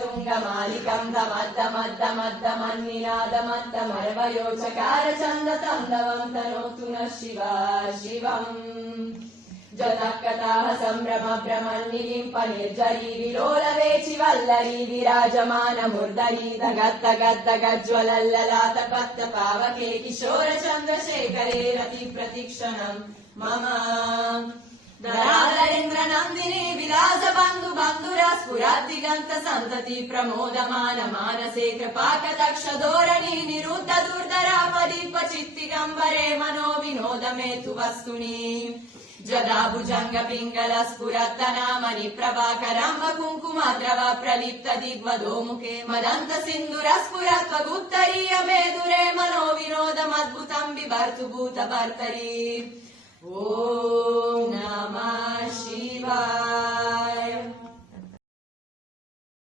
తుంగమాలికం దమద్దమద్దమద్దమన్నినాదమద్దమరవయోచకార చందతం దవం తనోతు నః శివా శివం జతకథాః సంభ్రమ భ్రమన్నిలింప నిర్జరీ విలోల వేచి వల్లరీ విరాజమాన ముర్దరీ దగద్ద గద్ద గజ్వలల్లలాత పత్త పావకే కిశోర చంద్రశేఖరే రతి ప్రతిక్షణం మమ ధరాధరేంద్ర నందిని విలాస బంధు బంధురా స్ఫురాదిగంత సంతతి ప్రమోదమాన మానసే కృపాకటక్ష ధోరణి నిరుద్ధ దుర్ధరాపదీప చిత్తిగంబరే మనో వినోదమేతు వస్తుని జదాభుజంగ పింగళ స్ఫురత్తనామని ప్రభాకరంబ కుంకుమాద్రవ ప్రలిప్త దిగ్వధోముఖే మదంత సింధుర స్ఫురత్వగుత్తరీయ మేధురే మనో వినోదమద్భుతం బిభర్తు భూత భర్తరీ ఓం నమః శివాయ.